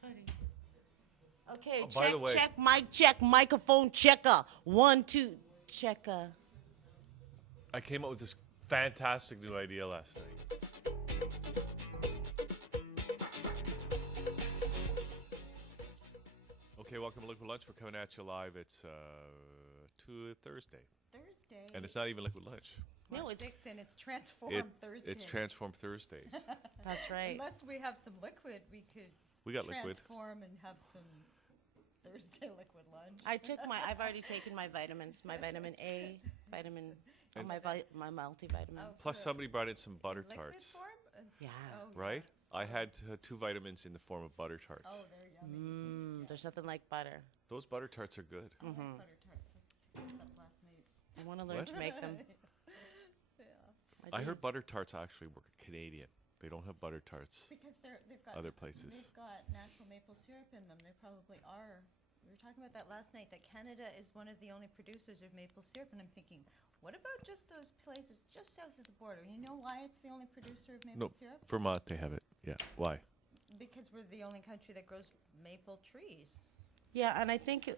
funny. Okay, by the way, check, mic check, microphone checker. 1, 2, checker. I came up with this fantastic new idea last night. Okay, welcome to Liquid Lunch. We're coming at you live. It's Thursday. And it's not even Liquid Lunch. No, it's 6th, and it's TransForum Thursday. It's Transform Thursdays. That's right. Unless we have some liquid, We got liquid. transform and have some Thursday liquid lunch. I've already taken my vitamins, my vitamin A, my multivitamin. Oh, Plus, so somebody brought in some butter liquid tarts, form? Yeah. Oh, right? yes. I had 2 vitamins in the form of butter tarts. Oh, they're yummy. There's nothing like butter. Those butter tarts are good. I like butter tarts. I picked those up last night. I want to learn to make them. I heard butter tarts actually were Canadian. They don't have butter tarts Because they've got other places. They've got natural maple syrup in them. They probably are. We were talking about that last night, that Canada is one of the only producers of maple syrup, and I'm thinking, what about just those places just south of the border? You know why it's the only producer of maple No, syrup? Vermont, they have it. Yeah. Why? Because we're the only country that grows maple trees. Yeah, and I think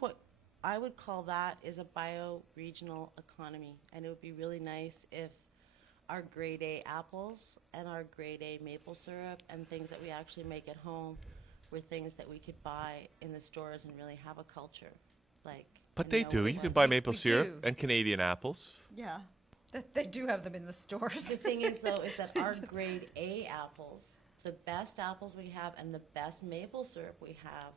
what I would call that is a bio-regional economy, and it would be really nice if our grade A apples and our grade A maple syrup and things that we actually make at home were things that we could buy in the stores and really have a culture. But they do. You can buy maple we syrup do. and Canadian apples. Yeah, they do have them in the stores. The thing is, though, is that our grade A apples, the best apples we have and the best maple syrup we have,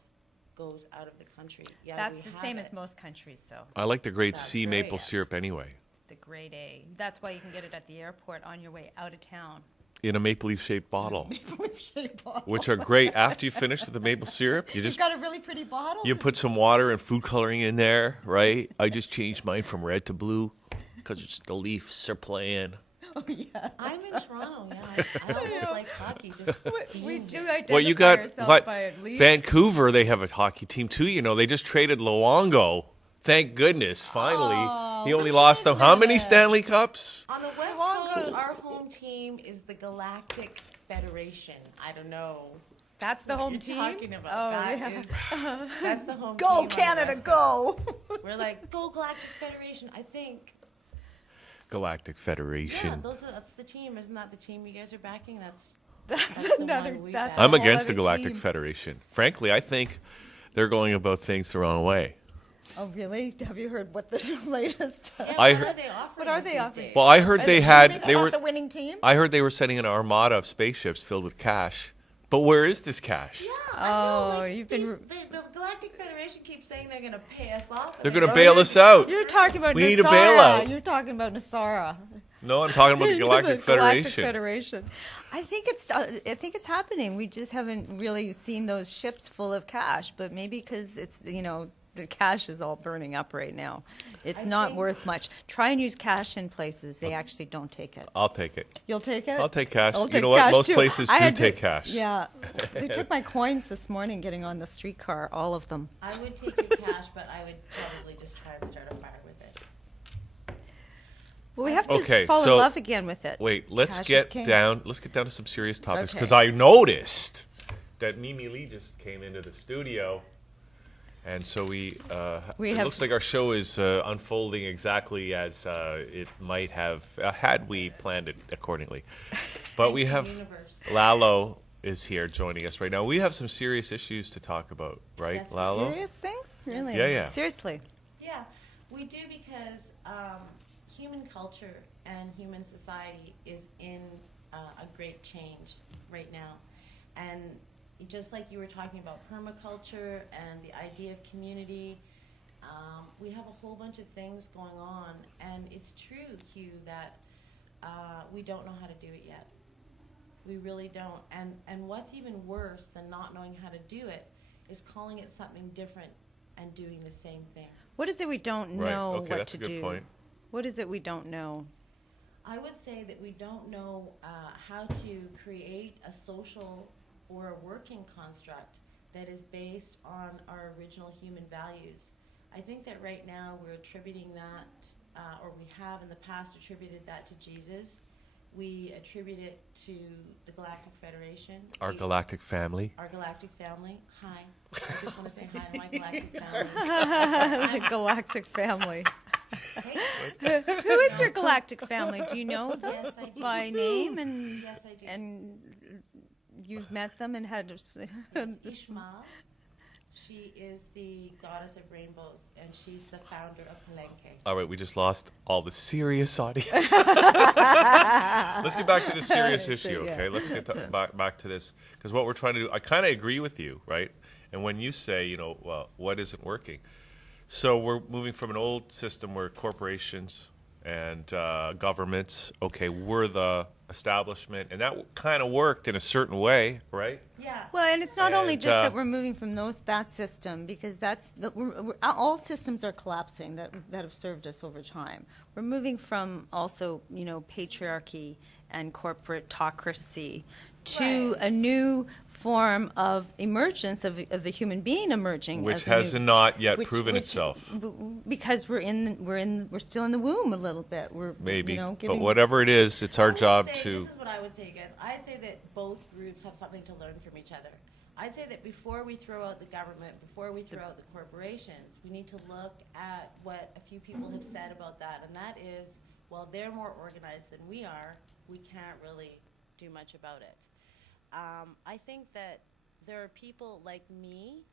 goes out of the country. Yeah, That's we the have same it. as most countries, though. I like the grade That's C right, maple yes. syrup anyway. The grade A. That's why you can get it at the airport on your way out of town. In a maple leaf shaped bottle, Maple leaf shaped bottle. which are great. After you finish with the maple syrup, you You've just got a really pretty bottle. you put some water and food coloring in there, right? I just changed mine from red to blue because the Leafs are playing. Oh, yeah. I'm in Toronto, yeah. I almost like hockey. Just We do identify Well, you got ourselves what? by at least. Vancouver, they have a hockey team too. You know, they just traded Luongo. Thank goodness, finally. He only lost them how many Stanley Cups? On the West Long Coast, ago. our home team is the Galactic Federation. I don't know. That's the what home you're team. talking about. Oh, That yeah. is- that's the home team. Go on the Canada, West go! Coast. We're like, go Galactic Federation. I think. Galactic Yeah, Federation. that's the team. Isn't that the team you guys are backing? That's That's the another. one we That's back. a I'm whole against the other Galactic team. Federation. Frankly, I think they're going about things the wrong way. Oh, really? Have you heard what the latest? Yeah, I what heard- are they offering? What are us they these offering? days? Well, I heard they had they were the winning team. I heard they were sending an armada of spaceships filled with cash. But where is this cash? Yeah, Oh, I know, like, you've been the Galactic Federation keeps saying they're going to pay us off. They're going to bail us out. You're talking about We need a Nasara. bailout. You're talking about Nasara. No, I'm talking about the Galactic Federation. Federation. I think it's happening. We just haven't really seen those ships full of cash, but maybe because it's the cash is all burning up right now. It's I not think- worth much. Try and use cash in places. They actually don't take it. I'll take it. You'll take it? I'll take cash. I'll You take know what? cash, Most too. places I do had to- take cash. Yeah. They took my coins this morning getting on the streetcar, all of them. I would take your cash, but I would probably just try and start a fire with it. Well, we have to Okay, fall so- in love again with it. Wait, let's Cash is get king. down. Let's get down to some serious topics because Okay. I noticed that Mimi Lee just came into the studio, and so it have- looks like our show is unfolding exactly as it might have had we planned it accordingly. But we have Universe. Lalo is here joining us right now. We have some serious issues to talk about, right, Yes. Lalo? Serious things? Really? Yeah, yeah. Seriously. Yeah, we do because human culture and human society is in a great change right now. And just like you were talking about permaculture and the idea of community, we have a whole bunch of things going on. And it's true, Hugh, that we don't know how to do it yet. We really don't. And what's even worse than not knowing how to do it is calling it something different and doing the same thing. What is it we don't Right. know Okay, what that's to a good do? point. What is it we don't know? I would say that we don't know how to create a social or a working construct that is based on our original human values. I think that right now we're attributing that, or we have in the past attributed that to Jesus, we attribute it to the Galactic Federation. Our galactic family. Our galactic family. Hi. I just want to say hi to my galactic family. The galactic family. Hey. Who is your galactic family? Do you know them Yes, I do. by name? And Yes, I do. and you've met them and had. Yes, Ishmael. She is the goddess of rainbows, and she's the founder of Palenque. All right, we just lost all the serious audience. Let's get back to the serious issue, yeah. okay? Let's get back to this. Because what we're trying to do, I kind of agree with you, right? And when you say, well, what isn't working? So we're moving from an old system where corporations and governments, okay, were the establishment, and that kind of worked in a certain way, right? Yeah. Well, and it's not only And, just that we're moving from that system, because all systems are collapsing that have served us over time. We're moving from also, patriarchy and corporatocracy to Right. a new form of emergence of the human being emerging, Which as a new- has not yet which- proven which- itself. because we're still in the womb a little bit. We're Maybe. But giving, whatever it is, it's our I would job say- to... This is what I would say, you guys. I'd say that both groups have something to learn from each other. I'd say that before we throw out the government, before we throw out the corporations, we need to look at what a few people have said about that, and that is, well, they're more organized than we are. We can't really do much about it. I think that there are people like me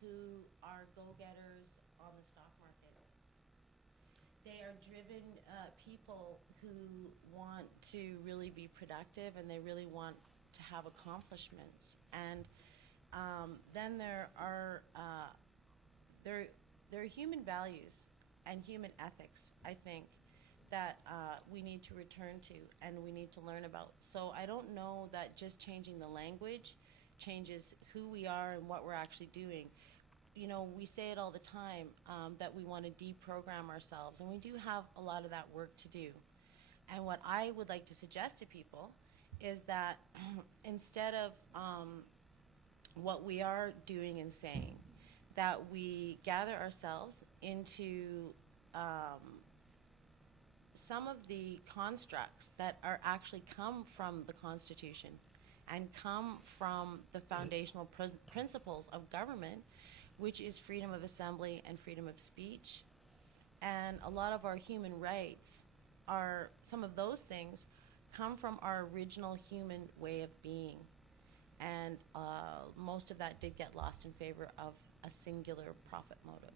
who are go-getters on the stock market. They are driven people who want to really be productive, and they really want to have accomplishments. And then there are human values and human ethics, I think, that we need to return to and we need to learn about. So I don't know that just changing the language changes who we are and what we're actually doing. We say it all the time that we want to deprogram ourselves, and we do have a lot of that work to do. And what I would like to suggest to people is that instead of what we are doing and saying, that we gather ourselves into some of the constructs that are actually come from the Constitution and come from the foundational principles of government, which is freedom of assembly and freedom of speech. And a lot of our human rights are, some of those things come from our original human way of being. And most of that did get lost in favor of a singular profit motive.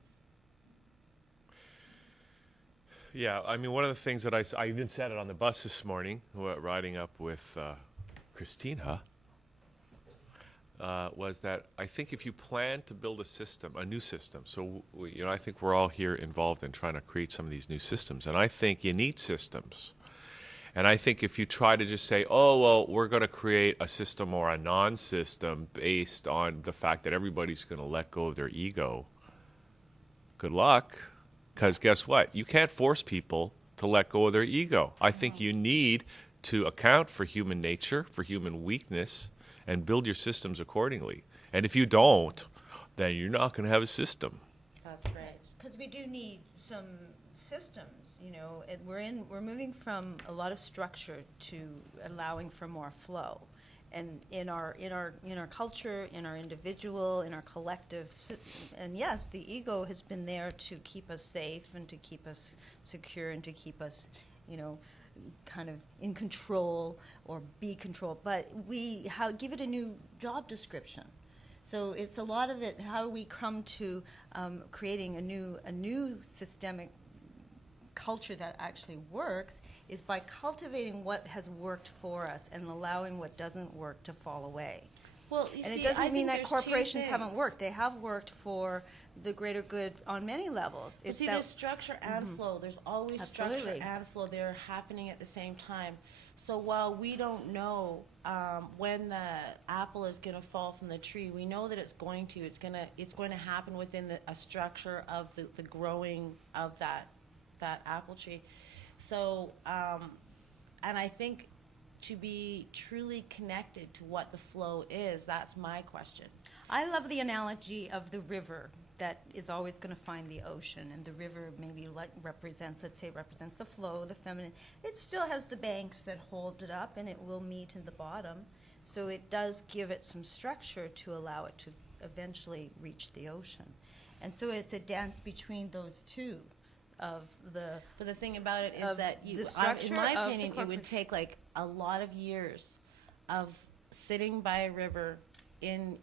Yeah, I mean, one of the things that I even said it on the bus this morning, riding up with Christina, was that I think if you plan to build a new system, so I think we're all here involved in trying to create some of these new systems, and I think you need systems. And I think if you try to just say, oh, well, we're going to create a system or a non-system based on the fact that everybody's going to let go of their ego, good luck. Because guess what? You can't force people to let go of their ego. I think you need to account for human nature, for human weakness, and build your systems accordingly. And if you don't, then you're not going to have a system. That's right. because we do need some systems. We're moving from a lot of structure to allowing for more flow, and in our culture, in our individual, in our collective, and yes, the ego has been there to keep us safe and to keep us secure and to keep us, kind of in control or be controlled. But give it a new job description. So it's a lot of it. How do we come to creating a new systemic culture that actually works is by cultivating what has worked for us and allowing what doesn't work to fall away. Well, you And see, it doesn't I mean think that there's corporations two haven't things. worked. They have worked for the greater good on many levels. But see, there's structure and flow. There's always Absolutely. structure and flow. They're happening at the same time. So while we don't know when the apple is going to fall from the tree, we know that it's going to. It's going to happen within a structure of the growing of that apple tree. So, and I think to be truly connected to what the flow is, that's my question. I love the analogy of the river that is always going to find the ocean, and the river maybe represents, let's say it represents the flow, the feminine. It still has the banks that hold it up, and it will meet in the bottom. So it does give it some structure to allow it to eventually reach the ocean. And so it's a dance between those two of the, But the thing about it is of that the in structure my of the opinion, it would corporate- take like a lot of years of sitting by a river in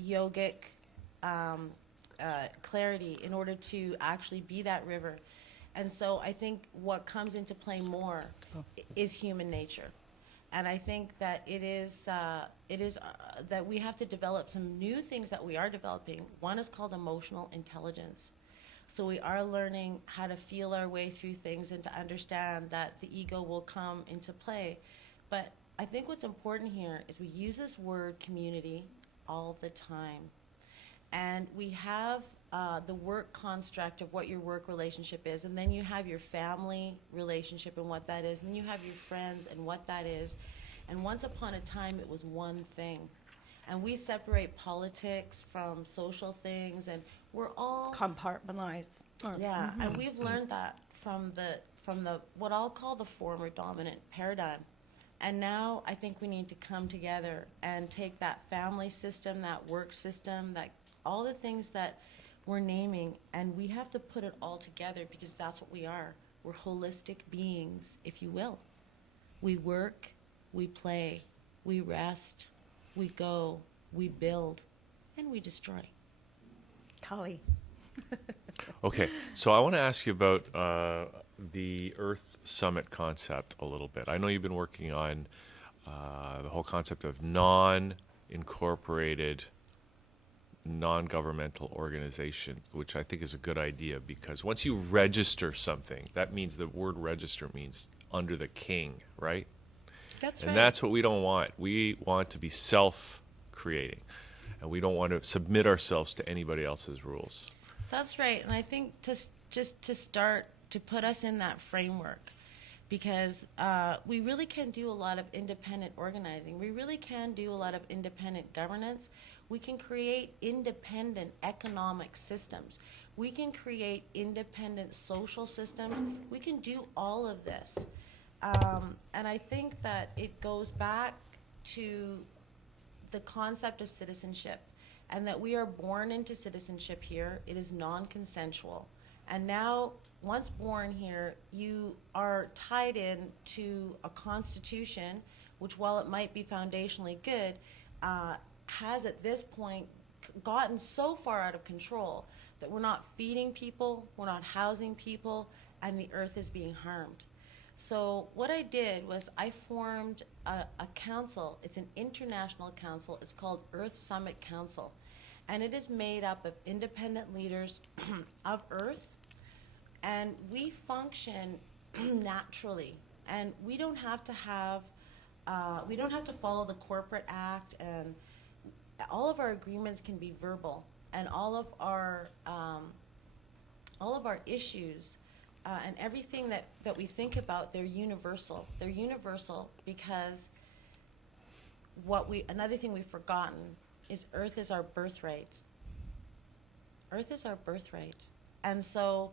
yogic clarity in order to actually be that river. And so I think what comes into play more is human nature. And I think that it is that we have to develop some new things that we are developing. One is called emotional intelligence. So we are learning how to feel our way through things and to understand that the ego will come into play. But I think what's important here is we use this word community all the time. And we have the work construct of what your work relationship is, and then you have your family relationship and what that is, and you have your friends and what that is. And once upon a time, it was one thing. And we separate politics from social things, and we're all compartmentalize. yeah, and we've learned that from the what I'll call the former dominant paradigm. And now I think we need to come together and take that family system, that work system, that all the things that we're naming, and we have to put it all together because that's what we are. We're holistic beings, if you will. We work, we play, we rest, we go, we build, and we destroy. Kali. Okay, so I want to ask you about the Earth Summit concept a little bit. I know you've been working on the whole concept of non-incorporated, non-governmental organization, which I think is a good idea because once you register something, that means the word register means under the king, right? That's And right. that's what we don't want. We want to be self-creating, and we don't want to submit ourselves to anybody else's rules. That's right, and I think just to start to put us in that framework, because we really can do a lot of independent organizing. We really can do a lot of independent governance. We can create independent economic systems. We can create independent social systems. We can do all of this. And I think that it goes back to the concept of citizenship, and that we are born into citizenship here. It is non-consensual. And now, once born here, you are tied in to a constitution, which while it might be foundationally good, has at this point gotten so far out of control that we're not feeding people, we're not housing people, and the earth is being harmed. So what I did was I formed a council. It's an international council. It's called Earth Summit Council. And it is made up of independent leaders of Earth. And we function naturally. And we don't have to follow the Corporate Act, and all of our agreements can be verbal. And all of our issues and everything that we think about, they're universal. They're universal because another thing we've forgotten is Earth is our birthright. Earth is our birthright. And so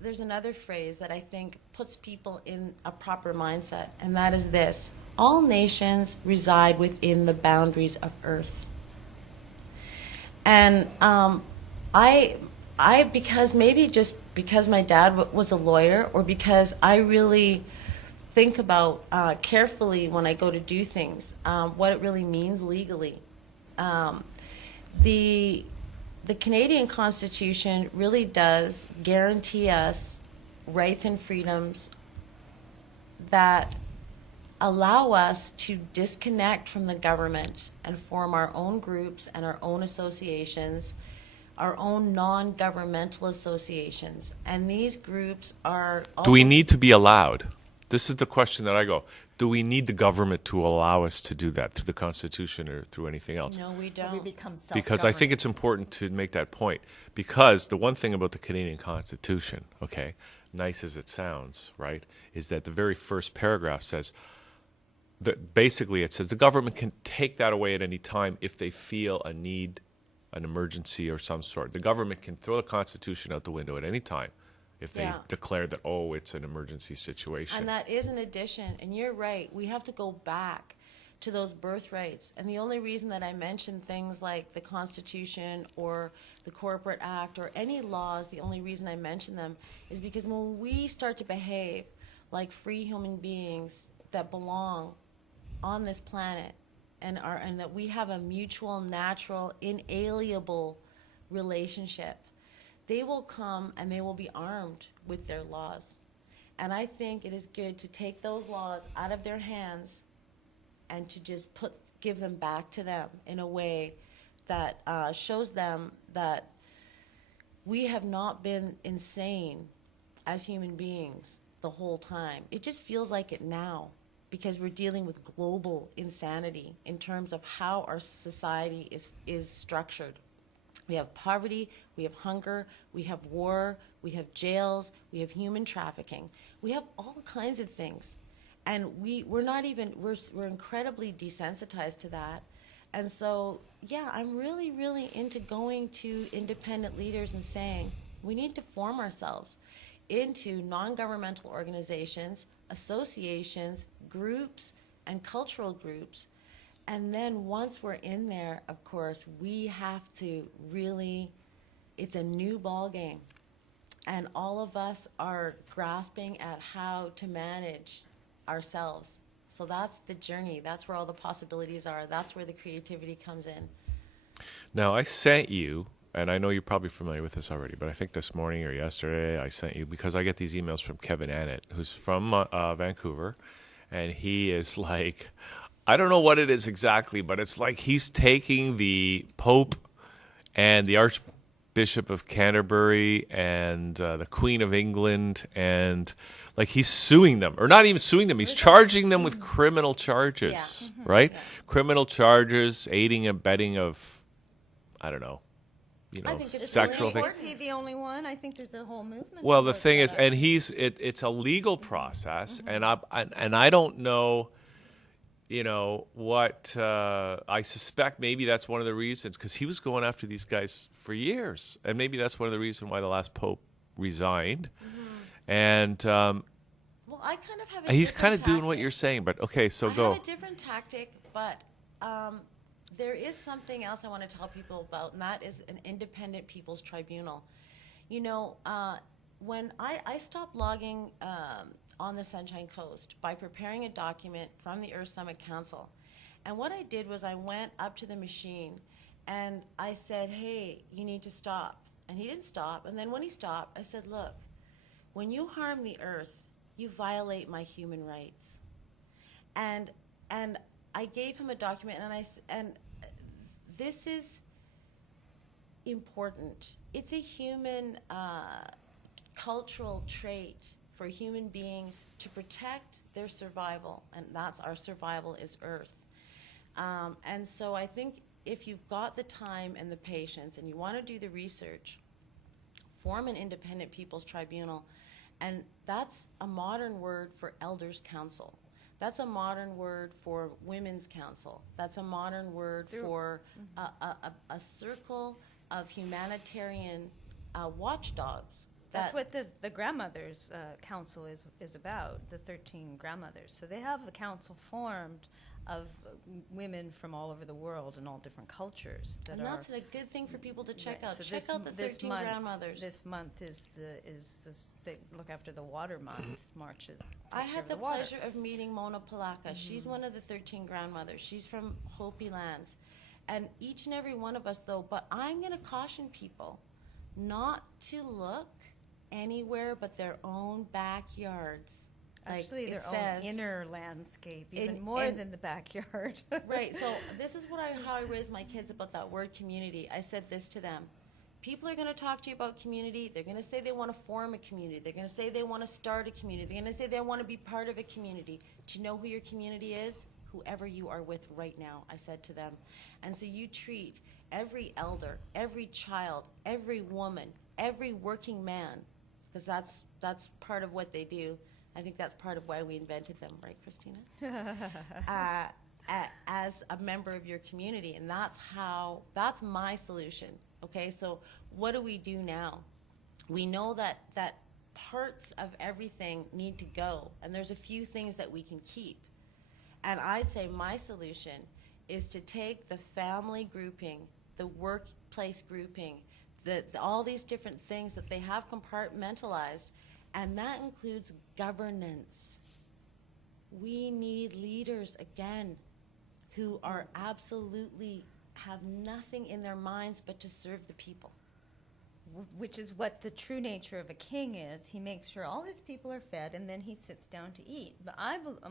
there's another phrase that I think puts people in a proper mindset, and that is this: all nations reside within the boundaries of Earth. And because my dad was a lawyer, or because I really think about carefully when I go to do things, what it really means legally. The Canadian Constitution really does guarantee us rights and freedoms that allow us to disconnect from the government and form our own groups and our own associations, our own non-governmental associations. And these groups are also... Do we need to be allowed? This is the question that I go. Do we need the government to allow us to do that through the Constitution or through anything else? No, we We don't. become self-governed. Because I think it's important to make that point. Because the one thing about the Canadian Constitution, okay, nice as it sounds, right, is that the very first paragraph says that basically it says the government can take that away at any time if they feel a need an emergency or some sort. The government can throw the Constitution out the window at any time if they Yeah. declare that, oh, it's an emergency situation. And that is an addition, and you're right, we have to go back to those birthrights. And the only reason that I mention things like the Constitution or the Corporate Act or any laws, the only reason I mention them is because when we start to behave like free human beings that belong on this planet and that we have a mutual, natural, inalienable relationship, they will come and they will be armed with their laws. And I think it is good to take those laws out of their hands and to just give them back to them in a way that shows them that we have not been insane as human beings the whole time. It just feels like it now because we're dealing with global insanity in terms of how our society is structured. We have poverty, we have hunger, we have war, we have jails, we have human trafficking. We have all kinds of things. And we're incredibly desensitized to that. And so, yeah, I'm really, really into going to independent leaders and saying, we need to form ourselves into non-governmental organizations, associations, groups, and cultural groups. And then once we're in there, of course, we have to really, it's a new ball game. And all of us are grasping at how to manage ourselves. So that's the journey. That's where all the possibilities are. That's where the creativity comes in. Now, I sent you, and I know you're probably familiar with this already, but I think this morning or yesterday I sent you, because I get these emails from Kevin Annett, who's from Vancouver, and he is like, I don't know what it is exactly, but it's like he's taking the Pope and the Archbishop of Canterbury and the Queen of England, and like he's suing them, or not even suing them, he's charging them with criminal charges, right? Yeah. Criminal charges, aiding and abetting of, I don't know, I think it's sexual really things. Is he the only one? I think there's a whole movement. Well, the towards thing is, that. and it's a legal process, and I don't know, what I suspect maybe that's one of the reasons, because he was going after these guys for years, and maybe that's one of the reasons why the last Pope resigned, and Well, I kind of have a he's different kind of doing what tactic. you're saying, but okay, so I go. have a different tactic, but there is something else I want to tell people about, and that is an independent people's tribunal. When I stopped logging on the Sunshine Coast by preparing a document from the Earth Summit Council, and what I did was I went up to the machine and I said, hey, you need to stop. And he didn't stop, and then when he stopped, I said, look, when you harm the Earth, you violate my human rights. And I gave him a document, and this is important. It's a human cultural trait for human beings to protect their survival, and that's our survival is Earth. And so I think if you've got the time and the patience and you want to do the research, form an independent people's tribunal. And that's a modern word for elders' council. That's a modern word for women's council. That's a modern word for a circle of humanitarian watchdogs. That's what the grandmothers council is about, the 13 grandmothers. So they have a council formed of women from all over the world and all different cultures. And that's a good thing for people to check out. So Check out the 13 grandmothers. This month is they look after the water month. March is I take care had of the water. pleasure of meeting Mona Palaka. She's one of the 13 grandmothers. She's from Hopi lands. And each and every one of us, though, but I'm going to caution people not to look anywhere but their own backyards. Actually, Like their it own says. inner landscape, even In- more in- than the backyard. Right, so this is how I raised my kids about that word community. I said this to them. People are going to talk to you about community. They're going to say they want to form a community. They're going to say they want to start a community. They're going to say they want to be part of a community. Do you know who your community is? Whoever you are with right now, I said to them. And so you treat every elder, every child, every woman, every working man, because that's part of what they do. I think that's part of why we invented them, right, Christina? as a member of your community, and that's my solution. Okay, so what do we do now? We know that parts of everything need to go, and there's a few things that we can keep. And I'd say my solution is to take the family grouping, the workplace grouping, all these different things that they have compartmentalized, and that includes governance. We need leaders, again, who are absolutely have nothing in their minds but to serve the people. Which is what the true nature of a king is. He makes sure all his people are fed, and then he sits down to eat. But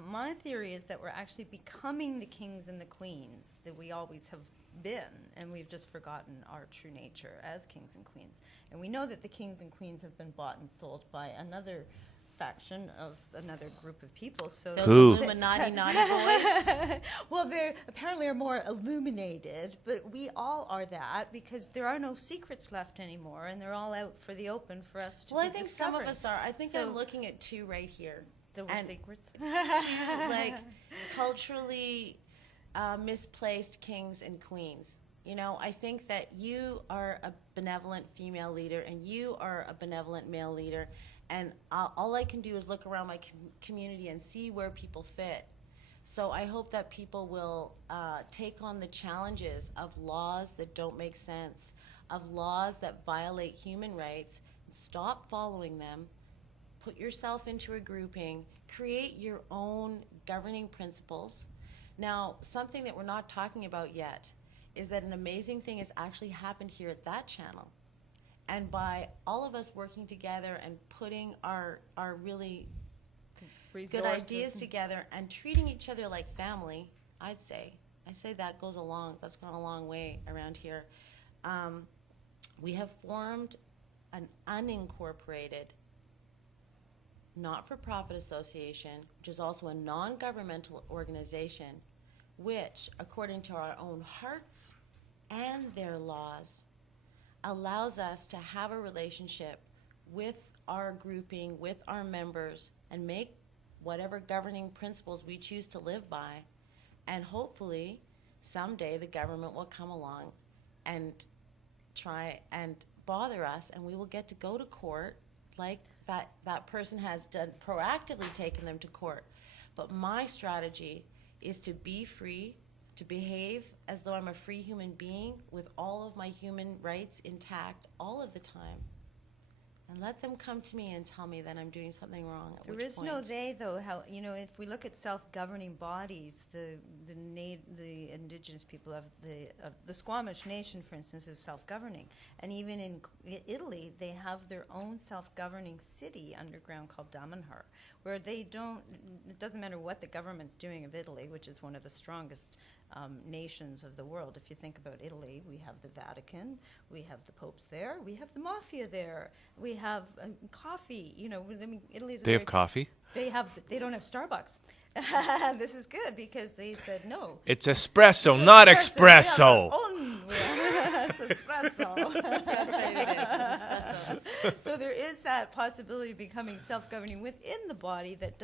my theory is that we're actually becoming the kings and the queens that we always have been, and we've just forgotten our true nature as kings and queens. And we know that the kings and queens have been bought and sold by another faction of another group of people. So Those Who? Illuminati naughty boys. well, they apparently are more illuminated, but we all are that because there are no secrets left anymore, and they're all out for the open for us to Well, be I think some of discovering. us are. I think So- I'm looking at two right here. There were And secrets. like culturally misplaced kings and queens. You know, I think that you are a benevolent female leader and you are a benevolent male leader, and all I can do is look around my community and see where people fit. So I hope that people will take on the challenges of laws that don't make sense, of laws that violate human rights, stop following them, put yourself into a grouping, create your own governing principles. Now, something that we're not talking about yet is that an amazing thing has actually happened here at that channel. And by all of us working together and putting our really good ideas together and treating each other like family, I say that's gone a long way around here. We have formed an unincorporated not-for-profit association, which is also a non-governmental organization, which, according to our own hearts and their laws, allows us to have a relationship with our grouping, with our members, and make whatever governing principles we choose to live by. And hopefully, someday the government will come along and try and bother us, and we will get to go to court like that person has done, proactively taken them to court. But my strategy is to be free, to behave as though I'm a free human being with all of my human rights intact all of the time. And let them come to me and tell me that I'm doing something wrong. At There which is point. no they, though. How, you know, if we look at self-governing bodies, the indigenous people of the Squamish Nation, for instance, is self-governing, and even in Italy, they have their own self-governing city underground called Damanhur, where they don't. It doesn't matter what the government's doing of Italy, which is one of the strongest nations of the world. If you think about Italy, we have the Vatican, we have the popes there, we have the mafia there, we have coffee. You know, I mean, Italy's. They have coffee? They don't have Starbucks. This is good because they said no. It's espresso, not espresso. It's espresso. That's right, it is. It's espresso. So there is that possibility of becoming self-governing within the body that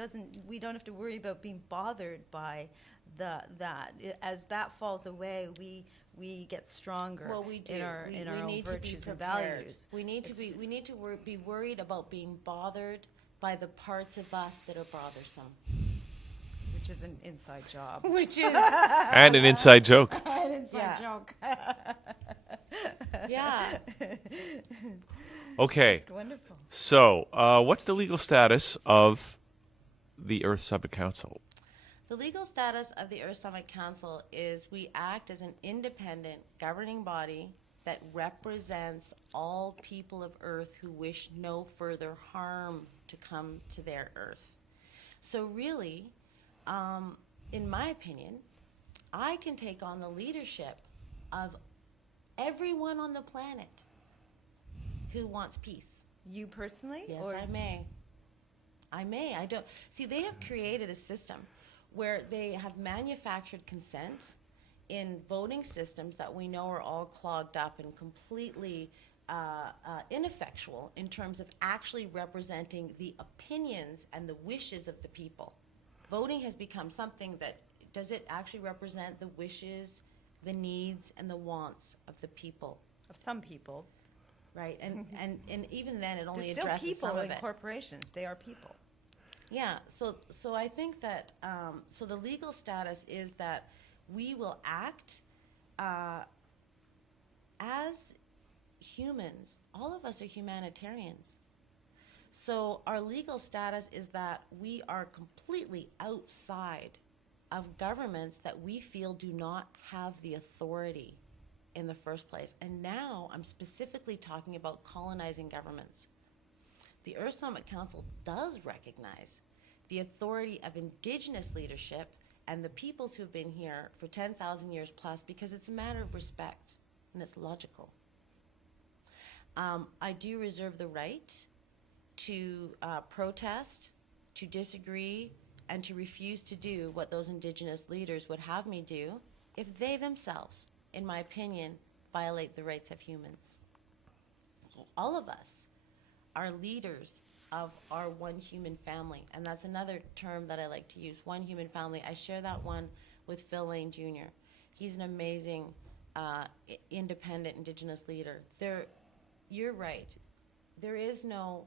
we don't have to worry about being bothered by that. As that falls away, we get stronger Well, we do. in our own need virtues to be and prepared. values. We need to be worried about being bothered by the parts of us that are bothersome. Which is an inside job. Which is And an inside joke. An inside Yeah. joke. yeah. Okay, It's wonderful. so what's the legal status of the Earth Summit Council? The legal status of the Earth Summit Council is we act as an independent governing body that represents all people of Earth who wish no further harm to come to their Earth. So really, in my opinion, I can take on the leadership of everyone on the planet who wants peace. You personally? Yes, or I may. I don't. See, they have created a system where they have manufactured consent in voting systems that we know are all clogged up and completely ineffectual in terms of actually representing the opinions and the wishes of the people. Voting has become something that does it actually represent the wishes, the needs, and the wants of the people? Of some people. Right, and even then, it only There's still addresses people some of in it. corporations. They are people. Yeah, so I think that, so the legal status is that we will act as humans. All of us are humanitarians. So our legal status is that we are completely outside of governments that we feel do not have the authority in the first place. And now I'm specifically talking about colonizing governments. The Earth Summit Council does recognize the authority of indigenous leadership and the peoples who've been here for 10,000 years plus, because it's a matter of respect and it's logical. I do reserve the right to protest, to disagree, and to refuse to do what those indigenous leaders would have me do if they themselves, in my opinion, violate the rights of humans. All of us are leaders of our one human family, and that's another term that I like to use, one human family. I share that one with Phil Lane Jr. He's an amazing independent Indigenous leader. You're right. There is no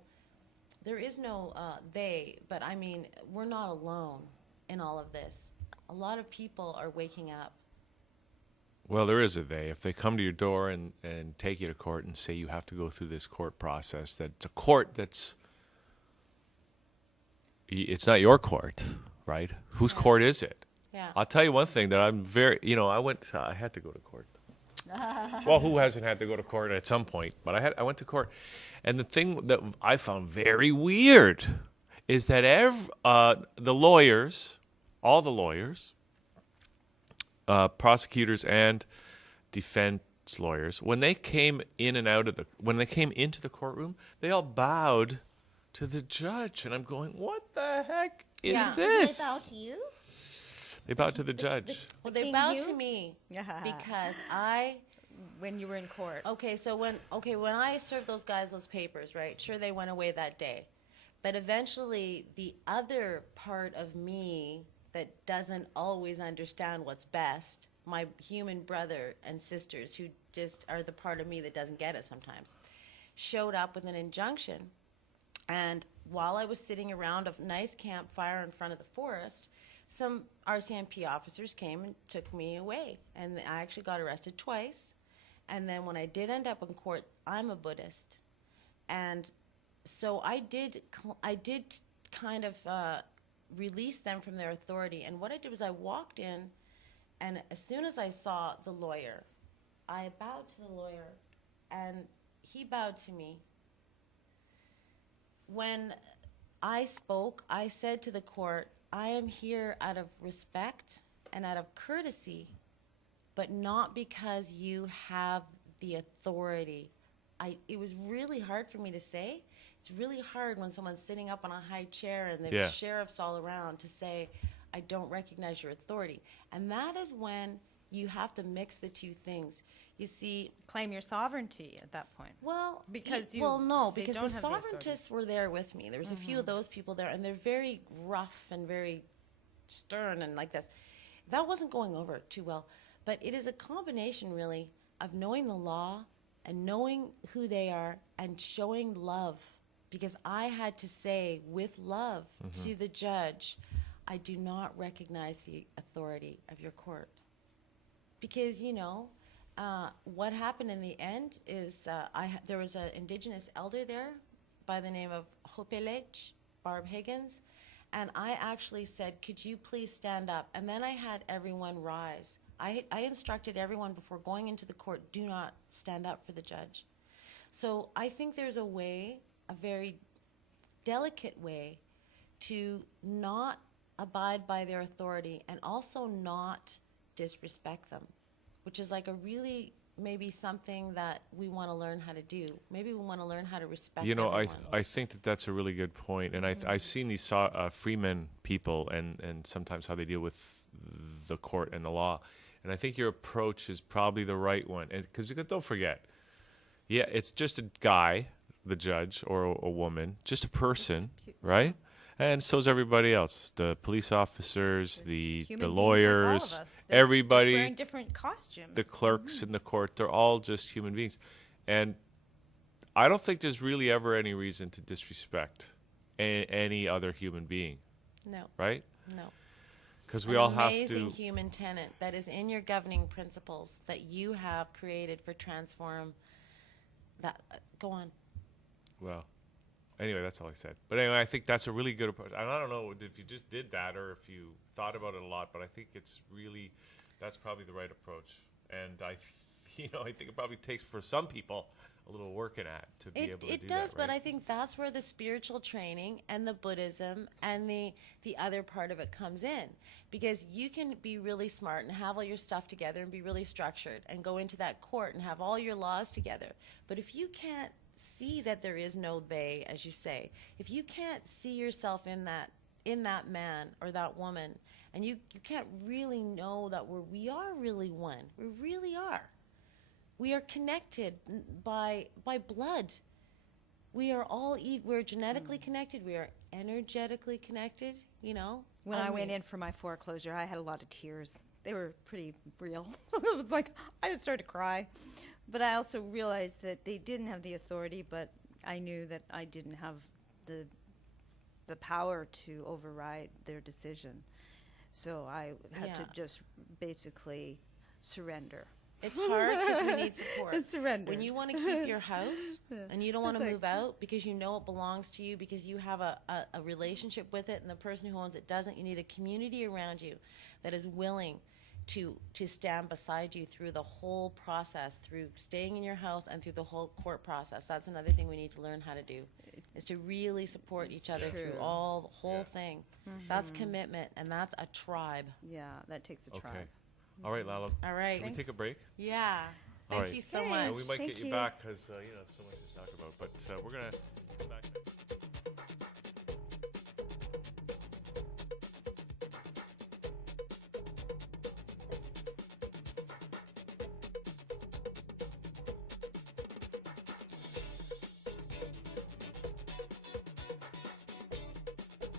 they, but I mean, we're not alone in all of this. A lot of people are waking up. Well, there is a they. If they come to your door and take you to court and say you have to go through this court process, that's a court that's, it's not your court, right? Whose court is it? Yeah. I'll tell you one thing that I'm very, I had to go to court. Well, who hasn't had to go to court at some point? But I went to court. And the thing that I found very weird is that the lawyers, all the lawyers, prosecutors and defense lawyers, when they came in and out of when they came into the courtroom, they all bowed to the judge, and I'm going, what the heck is this? Did they bow to you? They bowed to the judge. Well, they King bowed Hugh? to me Yeah. because When you were in court. when I served those guys those papers, right? Sure, they went away that day, but eventually the other part of me that doesn't always understand what's best, my human brother and sisters who just are the part of me that doesn't get it sometimes, showed up with an injunction. And while I was sitting around a nice campfire in front of the forest, some RCMP officers came and took me away. And I actually got arrested twice. And then when I did end up in court, I'm a Buddhist. And so I did kind of release them from their authority. And what I did was I walked in, and as soon as I saw the lawyer, I bowed to the lawyer, and he bowed to me. When I spoke, I said to the court, I am here out of respect and out of courtesy, but not because you have the authority. It was really hard for me to say. It's really hard when someone's sitting up on a high chair and there's sheriffs all around to say, I don't recognize your authority. And that is when you have to mix the two things. You see, Claim your sovereignty at that point. well, Because the don't have the sovereigntists were there with me. There was a few of those people there, and they're very rough and very stern and like this. That wasn't going over too well. But it is a combination, really, of knowing the law and knowing who they are and showing love. Because I had to say with love to the judge, I do not recognize the authority of your court. Because, what happened in the end is there was an Indigenous elder there by the name of Hopelech, Barb Higgins, and I actually said, could you please stand up? And then I had everyone rise. I instructed everyone before going into the court, do not stand up for the judge. So I think there's a way, a very delicate way, to not abide by their authority and also not disrespect them, which is like a really maybe something that we want to learn how to do. Maybe we want to learn how to respect everyone. I think that's a really good point. And I've seen these freemen people and sometimes how they deal with the court and the law. And I think your approach is probably the right one. Because don't forget, it's just a guy, the judge, or a woman, just a person, right? And so's everybody else, the police officers, the Human beings like all of lawyers, us. They're just wearing everybody, different costumes. the clerks in the court, they're all just human beings. And I don't think there's really ever any reason to disrespect any other human being, No, right? no. Because we all have Amazing to. human tenet that is in your governing principles that you have created for TransForum. That go on. Well, anyway, that's all I said. But anyway, I think that's a really good approach. And I don't know if you just did that or if you thought about it a lot, but I think that's probably the right approach. And I think it probably takes for some people a little working at to be able to do that. It does, but right? I think that's where the spiritual training and the Buddhism and the other part of it comes in. Because you can be really smart and have all your stuff together and be really structured and go into that court and have all your laws together. But if you can't see that there is no they, as you say, if you can't see yourself in that man or that woman, and you can't really know that we are really one. We really are. We are connected by blood. We are all we're genetically connected. We are energetically connected. When I went in for my foreclosure, I had a lot of tears. They were pretty real. It was like I just started to cry. But I also realized that they didn't have the authority, but I knew that I didn't have the power to override their decision. So I had to just basically surrender. It's hard because we need support. Surrender. When you want to keep your house and you don't want to move out because you know it belongs to you, because you have a relationship with it and the person who owns it doesn't, you need a community around you that is willing to stand beside you through the whole process, through staying in your house and through the whole court process. That's another thing we need to learn how to do, is to really support each other through the whole thing. That's commitment, and that's a tribe. Yeah, that takes a tribe. Okay. All right, Lalo. All right. Can we take a break? Yeah. All Thank right. you so Thanks. much. And we might Thank get you you. back because, so much to talk about. But we're going to come back next.